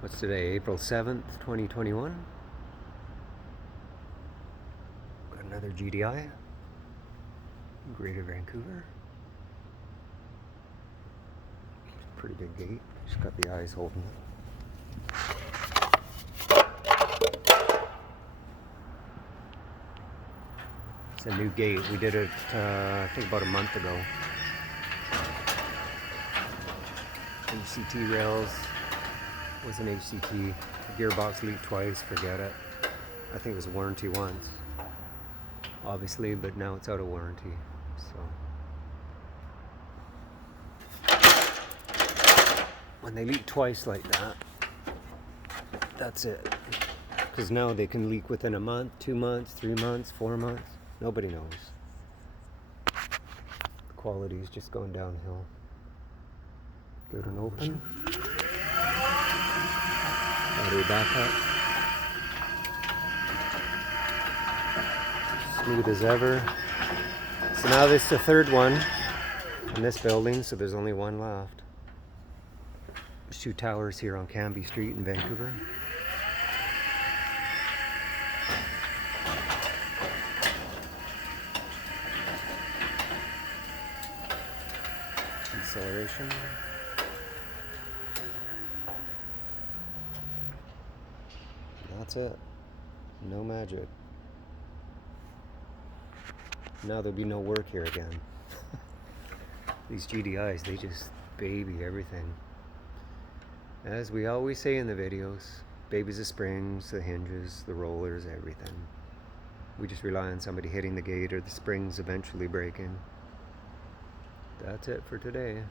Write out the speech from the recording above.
What's today? April 7th, 2021. Got another GDI. Greater Vancouver. Pretty big gate. Just got the eyes holding it. It's a new gate. We did it, I think, about a month ago. ACT rails. Wasn't ACT. The gearbox leaked twice. Forget it. I think it was warranty once. Obviously, but now it's out of warranty. So when they leak twice like that, that's it. Because now they can leak within a month, 2 months, 3 months, 4 months. Nobody knows. The quality is just going downhill. Good and open. Battery backup. Smooth as ever. So now this is the third one in this building, so there's only one left. There's 2 towers here on Cambie St in Vancouver. Deceleration. That's it. No magic. Now there'll be no work here again. These GDIs, they just baby everything. As we always say in the videos, babies the springs, the hinges, the rollers, everything. We just rely on somebody hitting the gate or the springs eventually breaking. That's it for today.